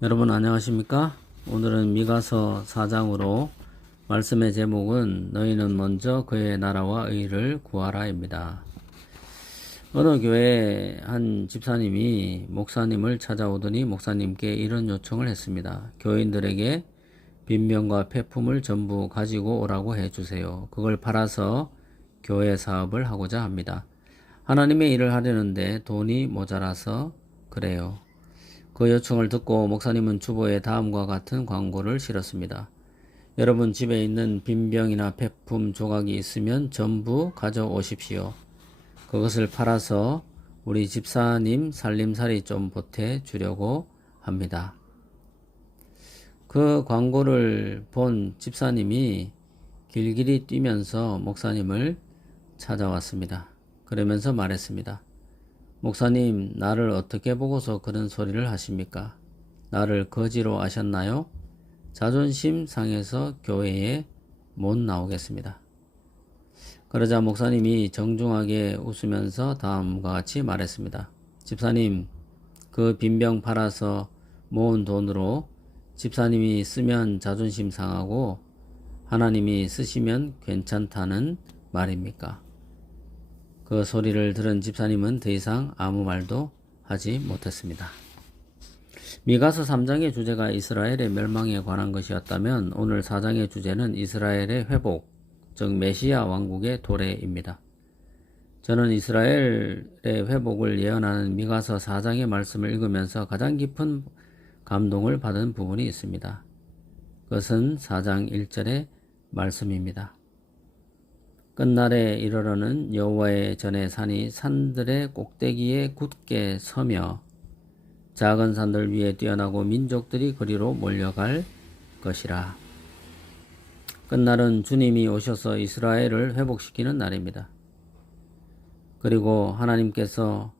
여러분 안녕하십니까? 오늘은 미가서 4장으로 말씀의 제목은 너희는 먼저 그의 나라와 의를 구하라입니다. 어느 교회 한 집사님이 목사님을 찾아오더니 목사님께 이런 요청을 했습니다. 교인들에게 빈병과 폐품을 전부 가지고 오라고 해주세요. 그걸 팔아서 교회 사업을 하고자 합니다. 하나님의 일을 하려는데 돈이 모자라서 그래요. 그 요청을 듣고 목사님은 주보에 다음과 같은 광고를 실었습니다. 여러분 집에 있는 빈병이나 폐품 조각이 있으면 전부 가져오십시오. 그것을 팔아서 우리 집사님 살림살이 좀 보태주려고 합니다. 그 광고를 본 집사님이 길길이 뛰면서 목사님을 찾아왔습니다. 그러면서 말했습니다. 목사님, 나를 어떻게 보고서 그런 소리를 하십니까? 나를 거지로 아셨나요? 자존심 상해서 교회에 못 나오겠습니다. 그러자 목사님이 정중하게 웃으면서 다음과 같이 말했습니다. 집사님, 그 빈병 팔아서 모은 돈으로 집사님이 쓰면 자존심 상하고 하나님이 쓰시면 괜찮다는 말입니까? 그 소리를 들은 집사님은 더 이상 아무 말도 하지 못했습니다. 미가서 3장의 주제가 이스라엘의 멸망에 관한 것이었다면 오늘 4장의 주제는 이스라엘의 회복, 즉 메시아 왕국의 도래입니다. 저는 이스라엘의 회복을 예언하는 미가서 4장의 말씀을 읽으면서 가장 깊은 감동을 받은 부분이 있습니다. 그것은 4장 1절의 말씀입니다. 끝날에 이르러는 여호와의 전에 산이 산들의 꼭대기에 굳게 서며 작은 산들 위에 뛰어나고 민족들이 그리로 몰려갈 것이라. 끝날은 주님이 오셔서 이스라엘을 회복시키는 날입니다. 그리고 하나님께서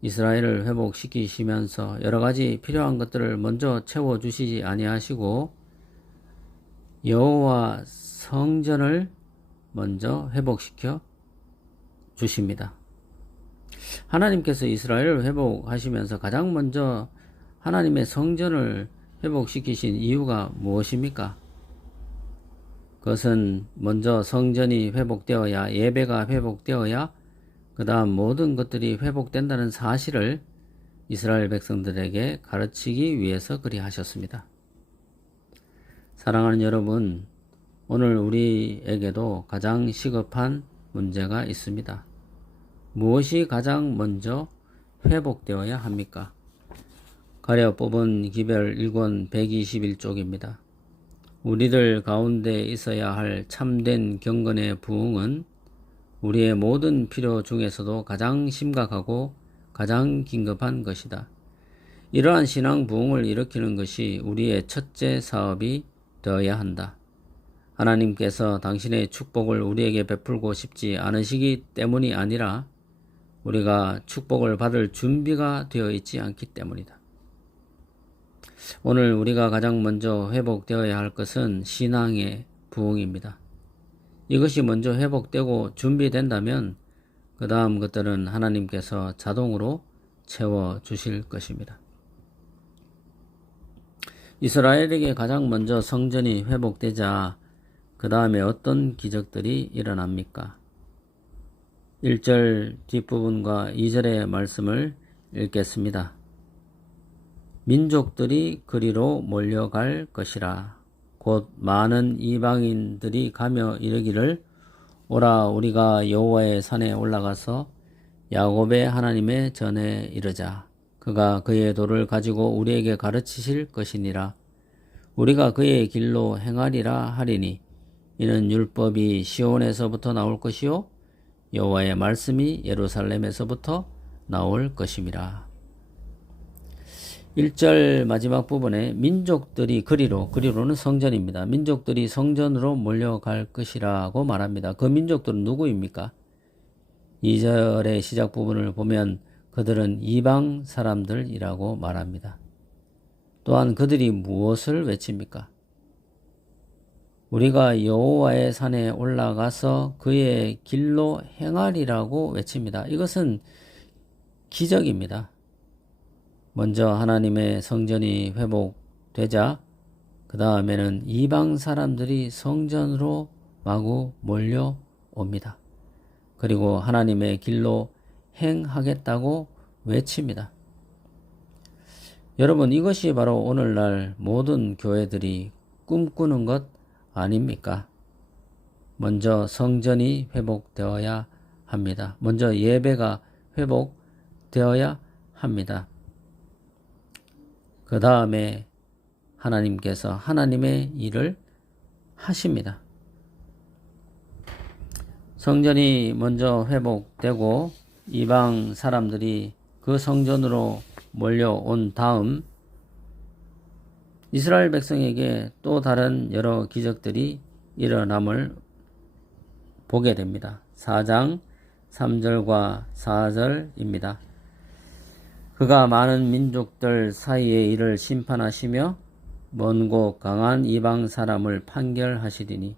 이스라엘을 회복시키시면서 여러가지 필요한 것들을 먼저 채워주시지 아니하시고 여호와 성전을 먼저 회복시켜 주십니다. 하나님께서 이스라엘을 회복하시면서 가장 먼저 하나님의 성전을 회복시키신 이유가 무엇입니까? 그것은 먼저 성전이 회복되어야, 예배가 회복되어야 그 다음 모든 것들이 회복된다는 사실을 이스라엘 백성들에게 가르치기 위해서 그리하셨습니다. 사랑하는 여러분, 오늘 우리에게도 가장 시급한 문제가 있습니다. 무엇이 가장 먼저 회복되어야 합니까? 가려 뽑은 기별 1권 121쪽입니다. 우리들 가운데 있어야 할 참된 경건의 부흥은 우리의 모든 필요 중에서도 가장 심각하고 가장 긴급한 것이다. 이러한 신앙 부흥을 일으키는 것이 우리의 첫째 사업이 되어야 한다. 하나님께서 당신의 축복을 우리에게 베풀고 싶지 않으시기 때문이 아니라 우리가 축복을 받을 준비가 되어 있지 않기 때문이다. 오늘 우리가 가장 먼저 회복되어야 할 것은 신앙의 부흥입니다. 이것이 먼저 회복되고 준비된다면 그 다음 것들은 하나님께서 자동으로 채워주실 것입니다. 이스라엘에게 가장 먼저 성전이 회복되자 그 다음에 어떤 기적들이 일어납니까? 1절 뒷부분과 2절의 말씀을 읽겠습니다. 민족들이 그리로 몰려갈 것이라. 곧 많은 이방인들이 가며 이르기를 오라 우리가 여호와의 산에 올라가서 야곱의 하나님의 전에 이르자. 그가 그의 도를 가지고 우리에게 가르치실 것이니라. 우리가 그의 길로 행하리라 하리니 이는 율법이 시온에서부터 나올 것이요 여호와의 말씀이 예루살렘에서부터 나올 것임이라. 1절 마지막 부분에 민족들이 그리로는 성전입니다. 민족들이 성전으로 몰려갈 것이라고 말합니다. 그 민족들은 누구입니까? 2절의 시작 부분을 보면 그들은 이방 사람들이라고 말합니다. 또한 그들이 무엇을 외칩니까? 우리가 여호와의 산에 올라가서 그의 길로 행하리라고 외칩니다. 이것은 기적입니다. 먼저 하나님의 성전이 회복되자 그 다음에는 이방 사람들이 성전으로 마구 몰려옵니다. 그리고 하나님의 길로 행하겠다고 외칩니다. 여러분, 이것이 바로 오늘날 모든 교회들이 꿈꾸는 것 아닙니까? 먼저 성전이 회복되어야 합니다. 먼저 예배가 회복되어야 합니다. 그 다음에 하나님께서 하나님의 일을 하십니다. 성전이 먼저 회복되고 이방 사람들이 그 성전으로 몰려온 다음 이스라엘 백성에게 또 다른 여러 기적들이 일어남을 보게 됩니다. 4장 3절과 4절입니다. 그가 많은 민족들 사이의 일을 심판하시며 먼 곳 강한 이방 사람을 판결하시리니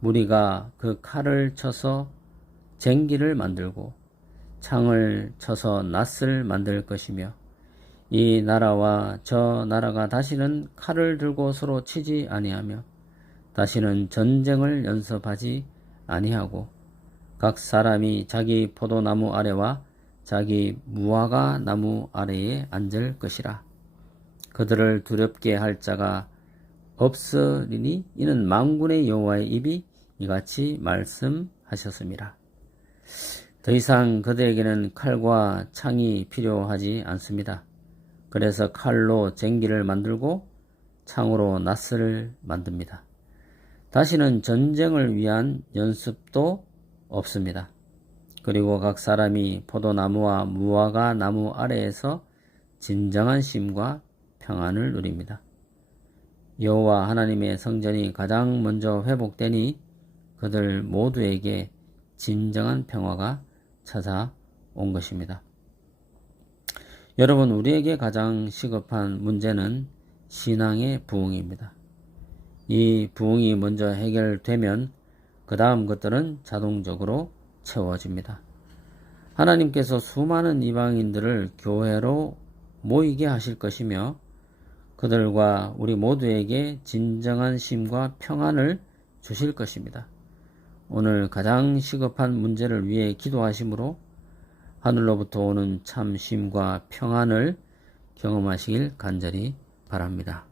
무리가 그 칼을 쳐서 쟁기를 만들고 창을 쳐서 낫을 만들 것이며 이 나라와 저 나라가 다시는 칼을 들고 서로 치지 아니하며 다시는 전쟁을 연습하지 아니하고 각 사람이 자기 포도나무 아래와 자기 무화과 나무 아래에 앉을 것이라. 그들을 두렵게 할 자가 없으리니 이는 만군의 여호와의 입이 이같이 말씀하셨습니다. 더 이상 그들에게는 칼과 창이 필요하지 않습니다. 그래서 칼로 쟁기를 만들고 창으로 낫을 만듭니다. 다시는 전쟁을 위한 연습도 없습니다. 그리고 각 사람이 포도나무와 무화과 나무 아래에서 진정한 쉼과 평안을 누립니다. 여호와 하나님의 성전이 가장 먼저 회복되니 그들 모두에게 진정한 평화가 찾아온 것입니다. 여러분, 우리에게 가장 시급한 문제는 신앙의 부흥입니다. 이 부흥이 먼저 해결되면 그 다음 것들은 자동적으로 채워집니다. 하나님께서 수많은 이방인들을 교회로 모이게 하실 것이며 그들과 우리 모두에게 진정한 쉼과 평안을 주실 것입니다. 오늘 가장 시급한 문제를 위해 기도하심으로 하늘로부터 오는 참 쉼과 평안을 경험하시길 간절히 바랍니다.